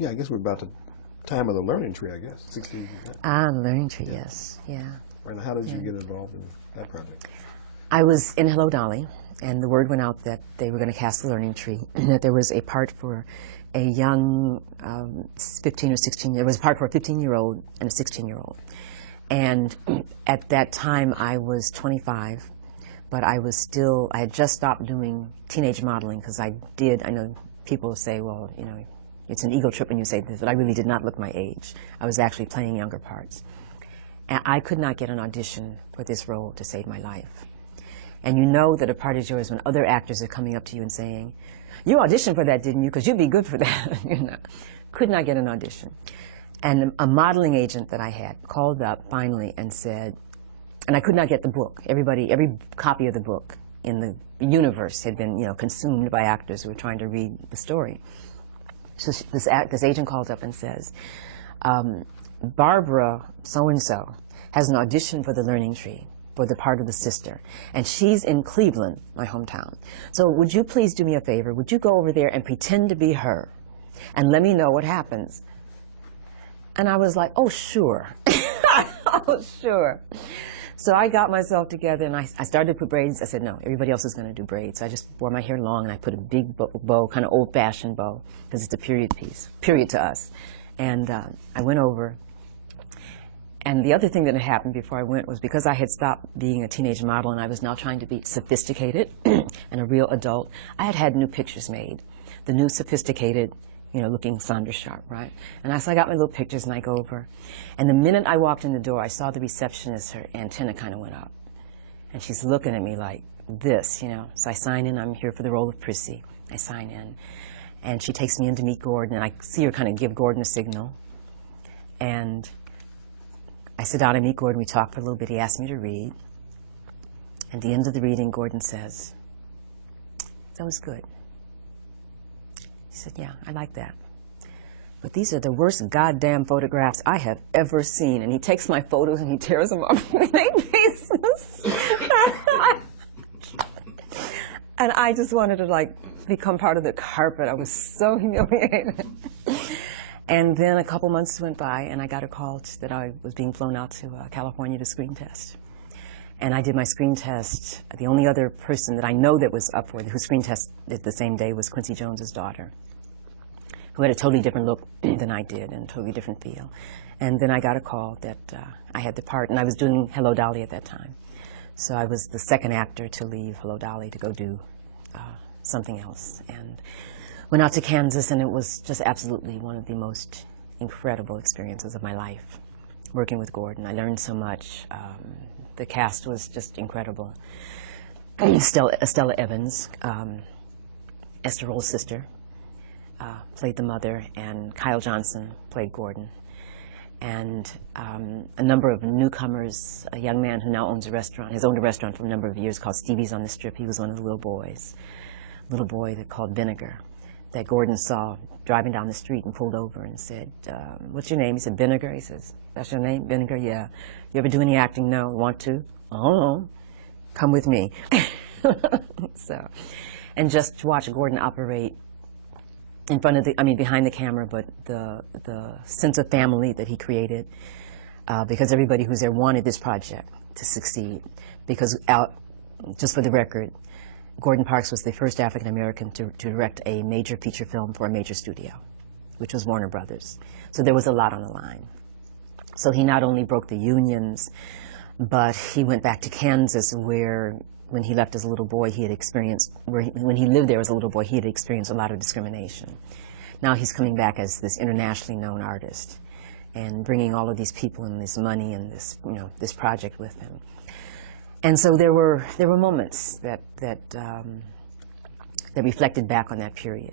Yeah, I guess we're about the time of the learning tree, I guess. 16. Ah, the learning tree, yes, yeah. Right now, how did you get involved in that project? I was in Hello Dolly, and the word went out that they were going to cast the learning tree, that there was a part for a young 15 or 16, there was a part for a 15-year-old and a 16-year-old. And at that time, I was 25, but I had just stopped doing teenage modeling, because I know people say, well, you know, it's an ego trip when you say this, but I really did not look my age. I was actually playing younger parts. And I could not get an audition for this role to save my life. And you know that a part is yours when other actors are coming up to you and saying, you auditioned for that, didn't you? Because you'd be good for that. You know, could not get an audition. And a modeling agent that I had called up finally and said, and I could not get the book. Every copy of the book in the universe had been, you know, consumed by actors who were trying to read the story. So this agent calls up and says, Barbara so-and-so has an audition for the Learning Tree for the part of the sister, and she's in Cleveland, my hometown. So would you please do me a favor? Would you go over there and pretend to be her and let me know what happens? And I was like, oh, sure. Oh, sure. So I got myself together, and I started to put braids. I said, no, everybody else is going to do braids. So I just wore my hair long, and I put a big bow, kind of old-fashioned bow, because it's a period piece, period to us. And I went over. And the other thing that had happened before I went was because I had stopped being a teenage model and I was now trying to be sophisticated and a real adult, I had had new pictures made. The new sophisticated, you know, looking Sandra Sharp, right? And so I got my little pictures and I go over. And the minute I walked in the door, I saw the receptionist, her antenna kind of went up. And she's looking at me like this, you know. So I sign in, I'm here for the role of Prissy. I sign in. And she takes me in to meet Gordon, and I see her kind of give Gordon a signal. And I sit down and meet Gordon. We talk for a little bit. He asked me to read. At the end of the reading, Gordon says, that was good. He said, yeah, I like that. But these are the worst goddamn photographs I have ever seen. And he takes my photos and he tears them up in 8 pieces. And I just wanted to, like, become part of the carpet. I was so humiliated. And then a couple months went by, and I got a call that I was being flown out to California to screen test. And I did my screen test. The only other person that I know that was up for it, who screen tested the same day, was Quincy Jones's daughter, who had a totally different look than I did and a totally different feel. And then I got a call that I had the part, and I was doing Hello Dolly at that time. So I was the second actor to leave Hello Dolly to go do something else. And went out to Kansas, and it was just absolutely one of the most incredible experiences of my life, working with Gordon. I learned so much. The cast was just incredible. Estella Evans, S.Pearl's sister, played the mother, and Kyle Johnson played Gordon. And a number of newcomers, a young man who now owns a restaurant, has owned a restaurant for a number of years called Stevie's on the Strip. He was one of the little boys, little boy that called Vinegar, that Gordon saw driving down the street and pulled over and said, what's your name? He said, Vinegar. He says, that's your name? Vinegar? Yeah. You ever do any acting? No. Want to? Oh, come with me. So, and just to watch Gordon operate in front of behind the camera, but the sense of family that he created, because everybody who's there wanted this project to succeed. Because just for the record, Gordon Parks was the first African-American to direct a major feature film for a major studio, which was Warner Brothers. So there was a lot on the line. So he not only broke the unions, but he went back to Kansas where, when he left as a little boy, he had experienced, when he lived there as a little boy, he had experienced a lot of discrimination. Now he's coming back as this internationally known artist and bringing all of these people and this money and this, you know, this project with him. And so there were moments that reflected back on that period.